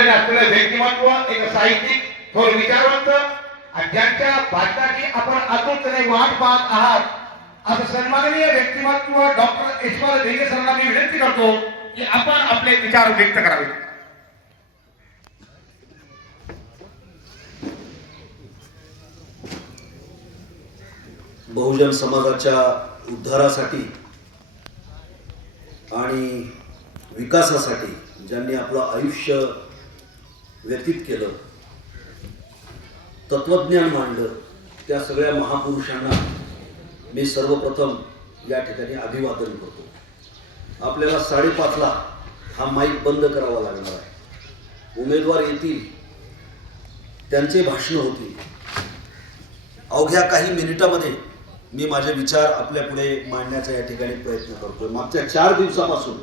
असलेलं व्यक्तिमत्व एक साहित्यिक थोर विचारवंत आणि ज्यांच्या भाषणाची आपण आतुरतेने वाट पाहत आहात. असं सन्माननीय व्यक्तिमत्व डॉक्टर ईश्वर देगे सरांना मी विनंती करतो की आपण आपले विचार व्यक्त करावे. बहुजन समाजाच्या उद्धारासाठी आणि विकासासाठी ज्यांनी आपलं आयुष्य व्यतीत केलं. तत्वज्ञान मांडलं. त्या सगळ्या महापुरुषांना मी सर्वप्रथम या ठिकाणी अभिवादन करतो. आपल्याला साडेपाचला हा माईक बंद करावा लागणार आहे. उमेदवार येतील. त्यांचे भाषणं होतील. अवघ्या काही मिनिटामध्ये मी माझे विचार आपल्या पुढे मांडण्याचा या ठिकाणी प्रयत्न करतोय. मागच्या चार दिवसापासून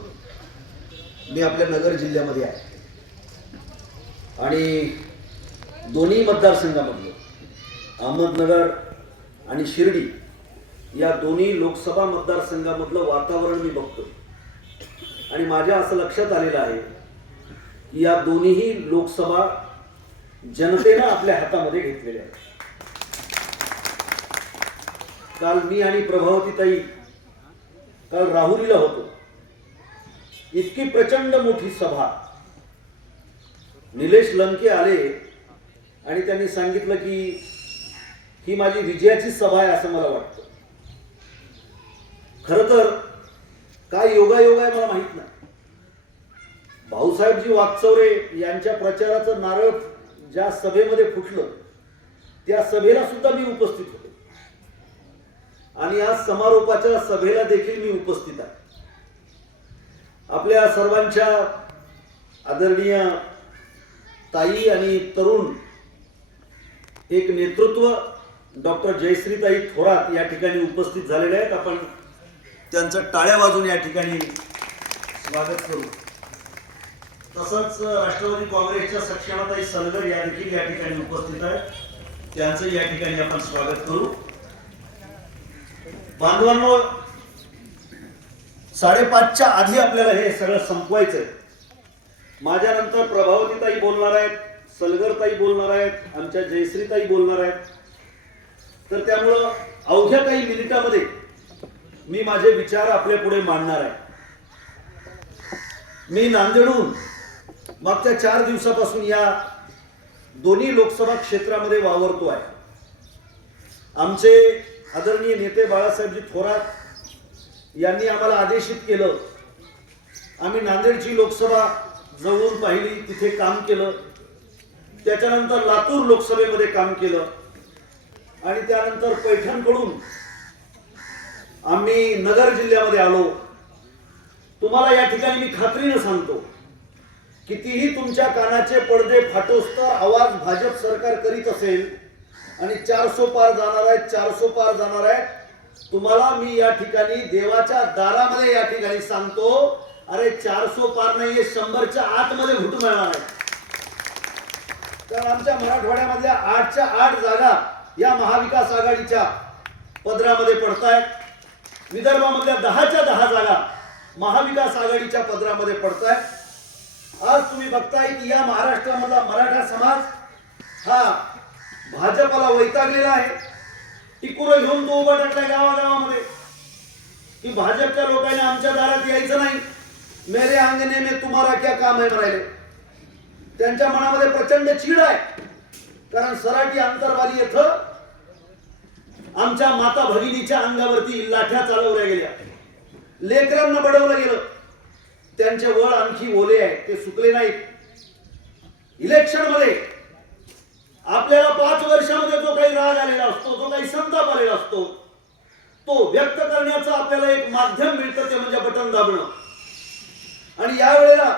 मी आपल्या नगर जिल्ह्यामध्ये आहे. आणि दोन्ही मतदारसंघामधलं अहमदनगर आणि शिर्डी या दोन्ही लोकसभा मतदारसंघामधलं वातावरण मी बघतो आणि माझ्या असं लक्षात आलेलं आहे की या दोन्हीही लोकसभा जनतेनं आपल्या हातामध्ये घेतलेल्या आहेत. काल मी आणि प्रभावतीताई काल राहुरीला होतो. इतकी प्रचंड मोठी सभा निलेश लंके आले आणि त्यांनी सांगितलं की ही माझी विजयाची सभा आहे असं मला वाटतं. खर तर काय योगायोग आहे मला माहीत नाही. भाऊसाहेबजी वागचौरे यांच्या प्रचाराचं नारळ ज्या सभेमध्ये फुटलं त्या सभेला सुद्धा मी उपस्थित होतो. आणि आज समारोपाच्या सभेला देखील मी उपस्थित आहे. आपल्या सर्वांच्या आदरणीय ताई आणि तरुण एक नेतृत्व डॉक्टर जयश्रीताई थोरात या ठिकाणी उपस्थित झालेले आहेत. आपण त्यांचं टाळ्या वाजून या ठिकाणी स्वागत करू. तसंच राष्ट्रवादी काँग्रेसच्या सक्षमताई सलगर या देखील या ठिकाणी उपस्थित आहेत. त्यांचं या ठिकाणी आपण स्वागत करू. बांधवांनो साडेपाचच्या आधी आपल्याला हे सगळं आहे माझ्यानंतर प्रभावतीताई बोलणार आहेत सलगरताई बोलणार आहेत आमच्या जयश्रीताई बोलणार आहेत. तर त्यामुळं अवघ्या काही मिनिटामध्ये मी माझे विचार आपल्या पुढे मांडणार आहे. मी नांदेडहून मागच्या चार दिवसापासून या दोन्ही लोकसभा क्षेत्रामध्ये वावरतो आहे. आमचे आदरणीय नेते बाळासाहेबजी थोरात यांनी आम्हाला आदेशित केलं आम्ही नांदेडची लोकसभा जवळून पाहिली तिथे काम केलं. त्याच्यानंतर लातूर लोकसभेमध्ये काम केलं. आणि त्यानंतर पैठणकडून आम्ही नगर जिल्ह्यामध्ये आलो. तुम्हाला या ठिकाणी मी खात्रीनं सांगतो कितीही तुमच्या कानाचे पडदे फाटोस्तर आवाज भाजप सरकार करीत असेल आणि चारसो पार जाणार आहे चारसो पार जाणार आहे तुम्हाला मी या ठिकाणी देवाच्या दारामध्ये या ठिकाणी सांगतो अरे चारसो पार नाहीये शंभरच्या आतमध्ये घुट मिळणार आहे तर आमच्या मराठवाड्यामधल्या आठच्या आठ जागा या महाविकास आघाडीच्या पदरामध्ये पडतायत. विदर्भामधल्या दहाच्या दहा जागा महाविकास आघाडीच्या पदरामध्ये पडतायत. आज तुम्ही बघताय की या महाराष्ट्रामधला मराठा समाज हा भाजपाला वैतागलेला आहे. टिकुरं घेऊन तो उभा टाकलाय गावागावामध्ये. की भाजपच्या लोकांना आमच्या दारात यायचं नाही. मेरे अंगणे में तुम्हारा क्या काम आहे म्हणाले त्यांच्या मनामध्ये प्रचंड चीड आहे. कारण सराटी अंतरवाली येथ आमच्या माता भगिनीच्या अंगावरती लाठ्या चालवल्या गेल्या. लेकरांना बडवलं गेलं. त्यांचे वळ आणखी ओले आहे ते सुकले नाहीत. इलेक्शनमध्ये आपल्याला पाच वर्षामध्ये जो काही राग आलेला असतो जो काही संताप आलेला असतो तो व्यक्त करण्याचं आपल्याला एक माध्यम मिळतं ते म्हणजे बटन दाबणं. आणि यावेळेला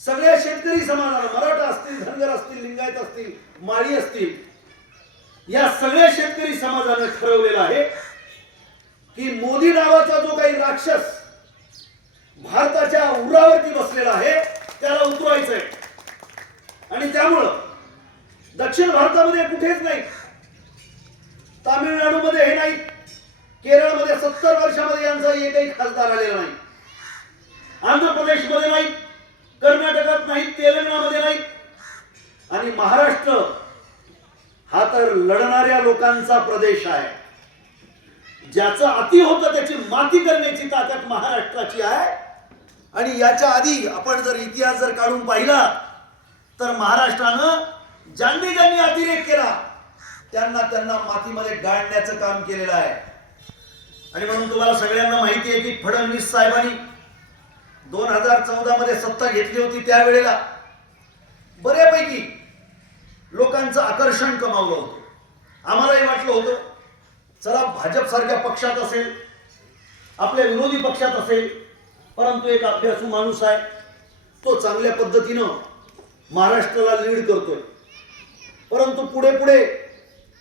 सगळ्या शेतकरी समाजाला मराठा असतील धनगर असतील लिंगायत असतील माळी असतील या सगळ्या शेतकरी समाजानं ठरवलेलं आहे की मोदी नावाचा जो काही राक्षस भारताच्या उरावरती बसलेला आहे त्याला उतरवायचं आहे आणि त्यामुळं दक्षिण भारतामध्ये कुठेच नाही. तामिळनाडूमध्ये हे नाही. केरळमध्ये सत्तर वर्षामध्ये यांचा एकही खासदार आलेला नाही. आंध्र प्रदेशमध्ये नाही कर्नाटकात नाही तेलंगणामध्ये नाही. आणि महाराष्ट्र हा तर लढणाऱ्या लोकांचा प्रदेश आहे. ज्याचं अति होतं त्याची माती करण्याची ताकद महाराष्ट्राची आहे. आणि याच्या आधी आपण जर इतिहास जर काढून पाहिला तर महाराष्ट्रानं ज्यांनी ज्यांनी अतिरेक केला त्यांना त्यांना मातीमध्ये गाडण्याचं काम केलेलं आहे. आणि म्हणून तुम्हाला सगळ्यांना माहिती आहे की फडणवीस साहेबांनी दोन हजार चौदा मध्ये सत्ता घेतली होती त्यावेळेला बऱ्यापैकी लोकांचं आकर्षण कमावलं होतं. आम्हालाही वाटलं होतं चला भाजप सारख्या पक्षात असेल आपल्या विरोधी पक्षात असेल परंतु एक अभ्यासू माणूस आहे तो चांगल्या पद्धतीनं महाराष्ट्राला लीड करतोय. परंतु पुढे पुढे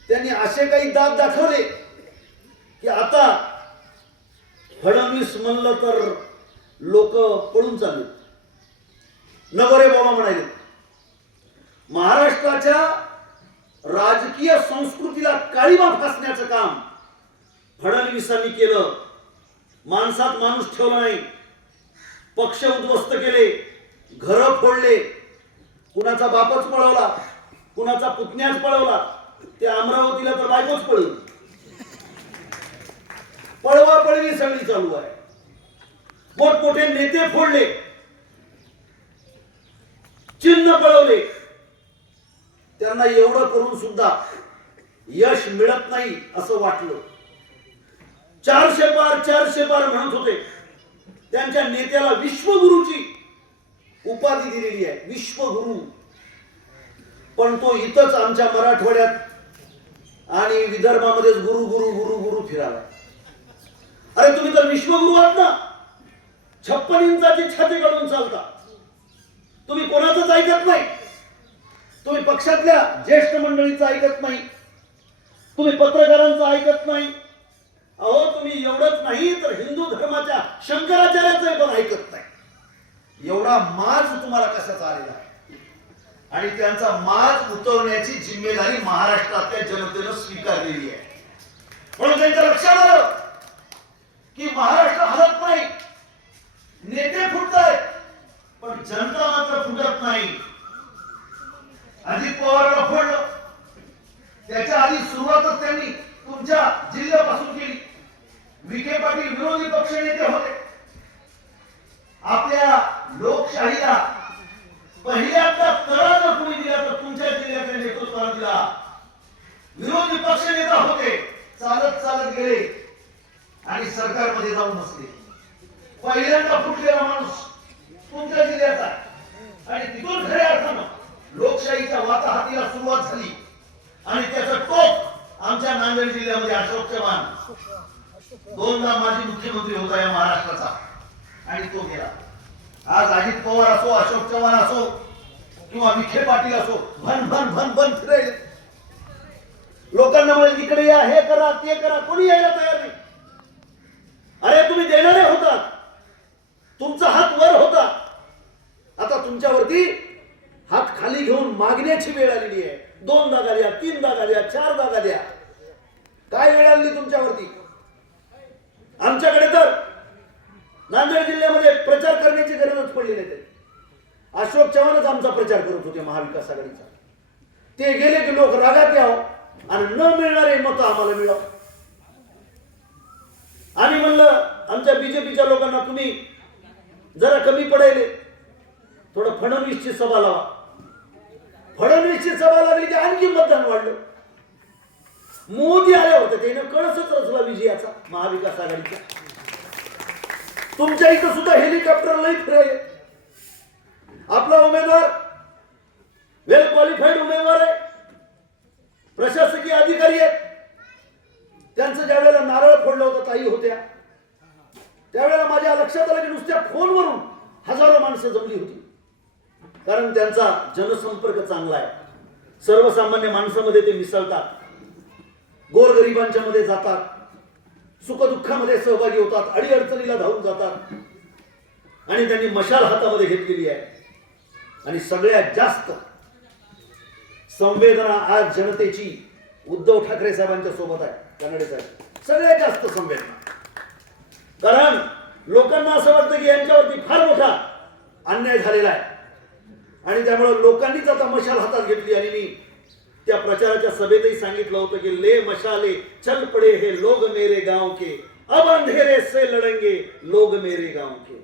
त्यांनी असे काही दात दाखवले की आता फडणवीस म्हणलं तर लोक पळून चालले. नगरे बाबा म्हणाले महाराष्ट्राच्या राजकीय संस्कृतीला काळीमा फासण्याचं काम फडणवीसांनी केलं. माणसात माणूस ठेवला नाही. पक्ष उद्ध्वस्त केले. घर फोडले. कुणाचा बापच पळवला कुणाचा पुतण्याच पळवला. ते अमरावतीला तर बायकोच पळली पळवा पळवी सगळी चालू आहे. मोठमोठे नेते फोडले. चिन्ह पळवले त्यांना एवढं करून सुद्धा यश मिळत नाही असं वाटलं. चारशे पार चारशे पार म्हणत होते. त्यांच्या नेत्याला विश्वगुरुची उपाधी दिलेली आहे. विश्वगुरु. पण तो इथंच आमच्या मराठवाड्यात आणि विदर्भामध्येच गुरु गुरु गुरु गुरु फिराला. अरे तुम्ही तर विश्वगुरु आहात ना? छप्पन इंचाची छाती घालून चालता. तुम्ही कोणाचंच ऐकत नाही. तुम्ही पक्षातल्या ज्येष्ठ मंडळीचं ऐकत नाही. तुम्ही पत्रकारांचं ऐकत नाही. अहो तुम्ही एवढंच नाही तर हिंदू धर्माच्या शंकराचार्याचं पण ऐकत नाही. एवढा माज तुम्हाला कशाचा आलेला आहे? आणि त्यांचा माज उतरवण्याची जिम्मेदारी महाराष्ट्रातल्या जनतेनं स्वीकारलेली आहे. म्हणून त्यांच्या लक्षात आलं की महाराष्ट्र हलत नाही. नेते फुटत आहेत पण जनता मात्र फुटत नाही. अजित पवारला फोडलं त्याच्या आधी सुरुवातच त्यांनी तुमच्या जिल्ह्यापासून केली विखे पाटील विरोधी पक्ष नेते होते आपल्या लोकशाहीला पहिल्यांदा तळानं कुणी दिला तर तुमच्या जिल्ह्याच्या नेतृत्वाला दिला विरोधी पक्ष नेता होते चालत चालत गेले आणि सरकारमध्ये जाऊन बसले पहिल्यांदा फुटलेला माणूस तुमच्या जिल्ह्याचा आणि तिथून खऱ्या अर्थानं लोकशाहीच्या वाताहतीला सुरुवात झाली आणि त्याचं टोक आमच्या नांदेड जिल्ह्यामध्ये अशोक चव्हाण दोनदा माजी मुख्यमंत्री होता या महाराष्ट्राचा. आणि तो गेला. आज अजित पवार असो अशोक चव्हाण असो किंवा विखे पाटील असो भन भन भन भन फिरायले. लोकांना म्हणजे इकडे या हे करा ते करा कोणी यायला तयार नाही? अरे तुम्ही देणारे होतात. तुमचा हात वर होता. आता तुमच्यावरती हात खाली घेऊन मागण्याची वेळ आलेली आहे. दोन जागा द्या तीन जागा द्या चार जागा द्या. काय वेळ आणली तुमच्यावरती? आमच्याकडे तर नांदेड जिल्ह्यामध्ये प्रचार करण्याची गरजच पडली नाही अशोक चव्हाणच आमचा प्रचार करत होते महाविकास आघाडीचा. ते गेले की लोक रागात यावं आणि न मिळणारे मत आम्हाला मिळावं. आम्ही म्हणलं आमच्या बीजेपीच्या लोकांना तुम्ही जरा कमी पडायले. थोडं फडणवीसची सभा लावा. फडणवीसची सभा लागली की आणखी मतदान वाढलं. मोदी आले होते त्यानं कळसच रचला विजयाचा महाविकास आघाडीचा. तुमच्या इथं सुद्धा हेलिकॉप्टर लई फिरायले. आपला उमेदवार वेल क्वालिफाईड उमेदवार आहे. प्रशासकीय अधिकारी आहेत. त्यांचं ज्या वेळेला नारळ फोडलं होतं ताई होत्या. त्यावेळेला माझ्या लक्षात आलं की नुसत्या फोनवरून हजारो माणसं जमली होती. कारण त्यांचा जनसंपर्क चांगला आहे. सर्वसामान्य माणसामध्ये ते मिसळतात. गोरगरिबांच्या मध्ये जातात. सुखदुःखामध्ये सहभागी होतात. अडीअडचणीला धावून जातात. आणि त्यांनी मशाल हातामध्ये घेतलेली आहे. आणि सगळ्यात जास्त संवेदना आज जनतेची उद्धव ठाकरे साहेबांच्या सोबत आहे. कानडे साहेब. सगळ्यात जास्त संवेदना. कारण लोकांना असं वाटतं की यांच्यावरती फार मोठा अन्याय झालेला आहे. आणि त्यामुळे लोकांनीच आता मशाल हातात घेतली आणि मी त्या प्रचाराच्या सभेतही सांगितलं होतं की ले मशाले चल पडे हे लोग मेरे गाव के अब अंधेरे से लढंगे लोग मेरे गाव के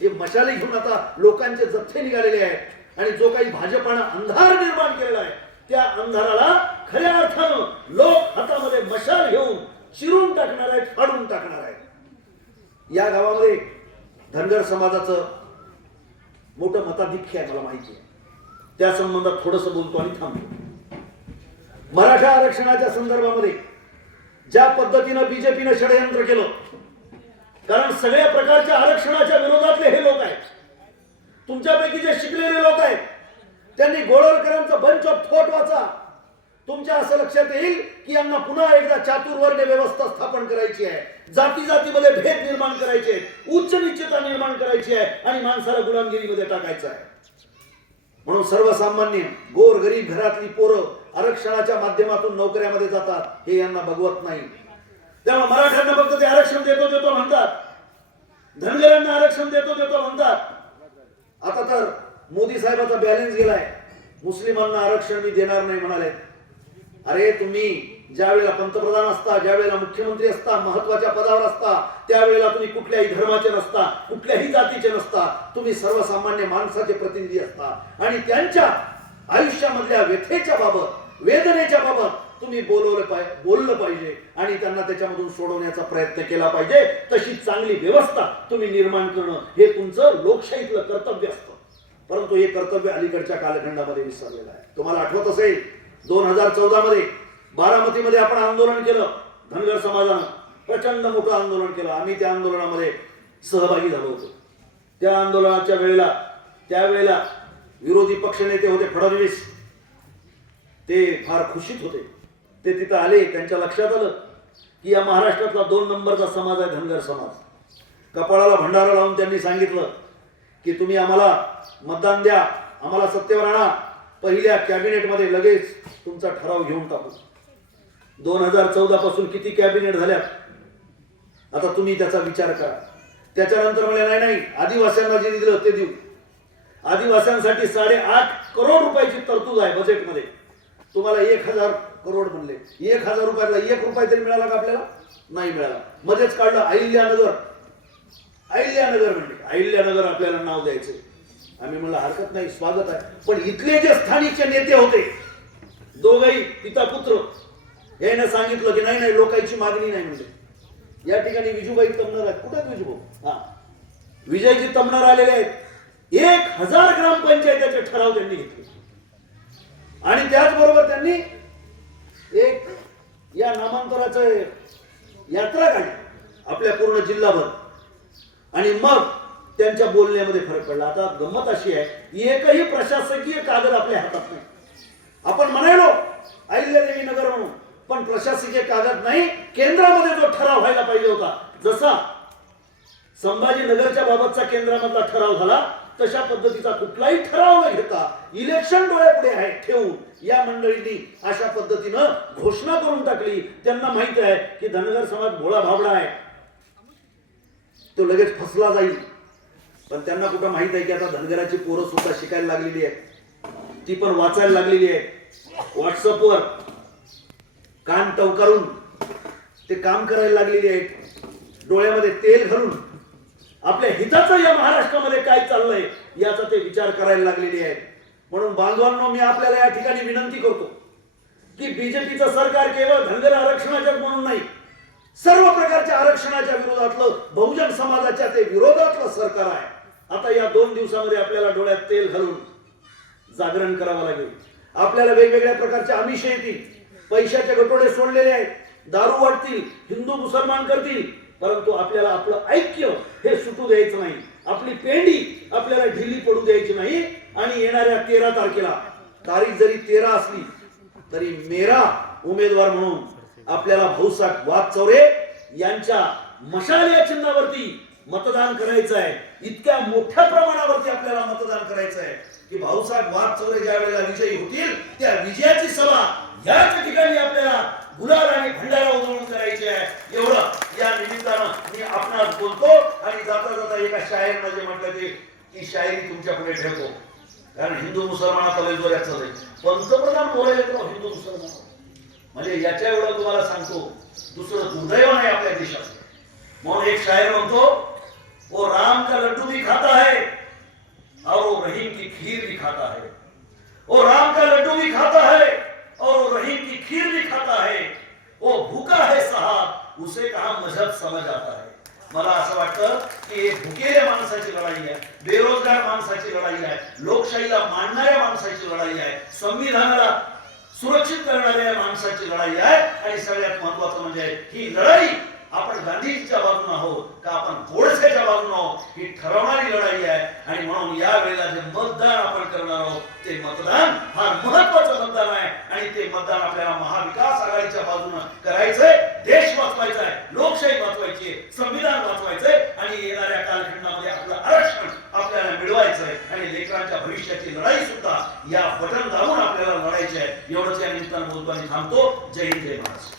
हे मशाले घेऊन आता लोकांचे जथ्थे निघालेले आहेत आणि जो काही भाजपानं अंधार निर्माण केलेला आहे त्या अंधाराला खऱ्या अर्थानं लोक हातामध्ये मशाल घेऊन चिरून टाकणार आहेत फाडून टाकणार आहेत. या गावामध्ये धनगर समाजाचं मोठं मताधिक्य आहे मला माहिती आहे. त्या संबंधात थोडंसं बोलतो आणि थांबतो. मराठा आरक्षणाच्या संदर्भामध्ये ज्या पद्धतीनं बीजेपीनं षडयंत्र केलं कारण सगळ्या प्रकारच्या आरक्षणाच्या विरोधातले हे लोक आहेत. तुमच्यापैकी जे शिकलेले लोक आहेत त्यांनी गोळवलकरांचा बंच ऑफ थोट वाचा. तुमच्या असं लक्षात येईल की यांना पुन्हा एकदा चातुर्वर्ण्य व्यवस्था स्थापन करायची आहे. जाती जातीमध्ये भेद निर्माण करायचे आहेत. उच्च निश्चिता निर्माण करायची आहे आणि माणसाला गुलामगिरीमध्ये टाकायचं आहे. म्हणून सर्वसामान्य गोर गरीब घरातली पोरं आरक्षणाच्या माध्यमातून नोकऱ्यामध्ये जातात हे यांना बघवत नाही. त्यामुळे मराठ्यांना फक्त ते आरक्षण देतो देतो म्हणतात. धनगरांना आरक्षण देतो देतो म्हणतात. आता तर मोदी साहेबाचा बॅलन्स गेलाय. मुस्लिमांना आरक्षण मी देणार नाही म्हणाले. अरे तुम्ही ज्या वेळेला पंतप्रधान असता ज्या वेळेला मुख्यमंत्री असता महत्त्वाच्या पदावर असता त्यावेळेला तुम्ही कुठल्याही धर्माचे नसता कुठल्याही जातीचे नसता तुम्ही सर्वसामान्य माणसाचे प्रतिनिधी असता. आणि त्यांच्या आयुष्यामधल्या व्यथेच्या बाबत वेदनेच्या बाबत तुम्ही बोलवलं पाहिजे बोललं पाहिजे आणि त्यांना त्याच्यामधून सोडवण्याचा प्रयत्न केला पाहिजे. तशी चांगली व्यवस्था तुम्ही निर्माण करणं हे तुमचं लोकशाहीतलं कर्तव्य असतं. परंतु हे कर्तव्य अलीकडच्या कालखंडामध्ये विसरलेलं आहे. तुम्हाला आठवत असेल दोन हजार चौदा मध्ये बारामतीमध्ये आपण आंदोलन केलं धनगर समाजानं. प्रचंड मोठं आंदोलन केलं. आम्ही त्या आंदोलनामध्ये सहभागी झालो होतो. त्या आंदोलनाच्या वेळेला त्यावेळेला विरोधी पक्षनेते होते फडणवीस. ते फार खुशीत होते. ते तिथं आले त्यांच्या लक्षात आलं की या महाराष्ट्रातला दोन नंबरचा समाज आहे धनगर समाज. कपाळाला भंडारा लावून त्यांनी सांगितलं की तुम्ही आम्हाला मतदान द्या आम्हाला सत्तेवर आणा पहिल्या कॅबिनेटमध्ये लगेच तुमचा ठराव घेऊन टाकू. दोन हजार चौदा पासून किती कॅबिनेट झाल्यात आता तुम्ही त्याचा विचार करा. त्याच्यानंतर म्हणजे नाही नाही आदिवासींना जे दिलं ते देऊ. आदिवासींसाठी साडेआठ करोड रुपयाची तरतूद आहे बजेटमध्ये तुम्हाला एक हजार करोड म्हणले. एक हजार रुपयाला एक रुपया तरी मिळाला का आपल्याला? नाही मिळाला. मध्येच काढलं अहिल्यानगर. अहिल्यानगर म्हणले. अहिल्यानगर आपल्याला नाव द्यायचं आम्ही म्हणलं हरकत नाही स्वागत आहे. पण इथले जे स्थानिकचे नेते होते दोघही पिता पुत्र याने सांगितलं की नाही नाही लोकांची मागणी नाही म्हणजे या ठिकाणी विजूबाई तमणार आहेत. कुठे विजूभाऊ? हा. विजयजी तमणार आलेले आहेत. एक हजार ग्रामपंचायतीचे ठराव त्यांनी घेतले. आणि त्याचबरोबर त्यांनी एक या नामांतराचं यात्रा काढली आपल्या पूर्ण जिल्हाभर. आणि मग त्यांच्या बोलण्यामध्ये फरक पडला. आता गंमत अशी आहे एकही प्रशासकीय कागद आपल्या हातात नाही. आपण म्हणायलो अहिल्यादेवी नगर म्हणून पण प्रशासकीय कागद नाही केंद्रामध्ये जो ठराव व्हायला पाहिजे होता. जसा संभाजीनगरच्या बाबतचा केंद्रामधला ठराव झाला तशा पद्धतीचा कुठलाही ठराव न घेता इलेक्शन डोळ्यापुढे आहे ठेवून या मंडळींनी अशा पद्धतीनं घोषणा करून टाकली. त्यांना माहिती आहे की धनगर समाज भोळा भावडा आहे. तो लगेच फसला जाईल. पण त्यांना कुठं माहीत आहे की आता धनगराची पोरं सुद्धा शिकायला लागलेली आहे ती पण वाचायला लागलेली आहे व्हॉट्सअपवर कान टवकारून ते काम करायला लागलेली आहेत. डोळ्यामध्ये तेल घालून आपल्या हिताचं या महाराष्ट्रामध्ये काय चाललंय याचा ते विचार करायला लागलेले आहेत. म्हणून बांधवांनो मी आपल्याला या ठिकाणी विनंती करतो की बीजेपीचं सरकार केवळ धनगर आरक्षणाच्या म्हणून नाही सर्व प्रकारच्या आरक्षणाच्या विरोधातलं बहुजन समाजाच्या ते विरोधातलं सरकार आहे. दोन दिवसामध्ये आपल्याला डोळ्यात तेल घालून जागरण करावं लागेल. आपल्याला वेगवेगळ्या प्रकारचे आमिष येतील. पैशाचे गटोडे सोडलेले आहेत. दारू वाटतील हिंदू मुसलमान करतील परंतु आपल्याला आपलं ऐक्य हे सुटू द्यायचं नाही. आपली पेंडी आपल्याला ढिली पडू द्यायची नाही. आणि येणाऱ्या तेरा तारखेला तारीख जरी तेरा असली तरी मेरा उमेदवार म्हणून आपल्याला भाऊसाहेब वाघचौरे यांच्या मशाल या चिन्हावरती मतदान करायचं आहे इतक्या मोठ्या प्रमाणावरती आपल्याला मतदान करायचं आहे की भाऊसाहेब वाघचौरे ज्या वेळेला विजयी होतील त्या विजयाची सभा याच ठिकाणी आपल्याला गुलाल आणि भंडारा उधळून करायची आहे. एवढं या निमित्तानं मी आपणास बोलतो आणि जाता जाता एका शायरनं जे म्हटलं ते ती शायरी तुमच्यापुढे ठेवतो. कारण हिंदू मुसलमानाचा लय जोऱ्यात चाललंय पंतप्रधान बोलायला तो हिंदू मुसलमान. म्हणजे याच्या एवढं तुम्हाला सांगतो दुसरं दुर्दैव नाही आपल्या देशात. म्हणून एक शायर म्हणतो वो राम का लड्डू भी खाता है और वो रहीम की खीर भी खाता है। वो राम का लड्डू भी खाता है और वो रहीम की खीर भी खाता है। वो भूखा है साहब, उसे कहा मज़हब समझ आता है? मला असं वाटतं की भुकेल्या माणसाची लढाई आहे, बेरोजगार माणसाची लढाई आहे, लोकशाहीला मानणाऱ्या माणसाची लढाई आहे, संविधानाला सुरक्षित करणाऱ्या माणसाची लढाई आहे आणि सगळ्यात महत्वाचं म्हणजे ही लढाई आपण गांधीजीच्या बाजून आहोत का आपण गोडसेच्या बाजून आहोत? ही ठरवणारी लढाई आहे. आणि म्हणून या वेळेला जे मतदान आपण करणार आहोत ते मतदान फार महत्वाचं मतदान आहे. आणि ते मतदान आपल्याला महाविकास आघाडीच्या बाजून करायचंय. देश वाचवायचा आहे लोकशाही वाचवायची आहे संविधान वाचवायचंय. आणि येणाऱ्या कालखंडामध्ये आपलं आरक्षण आपल्याला मिळवायचंय. आणि लेकरांच्या भविष्याची लढाई सुद्धा या बटन दाबून आपल्याला लढायची आहे. एवढंच या निमित्तानं बोलतो आणि थांबतो. जय हिंद जय महाराष्ट्र.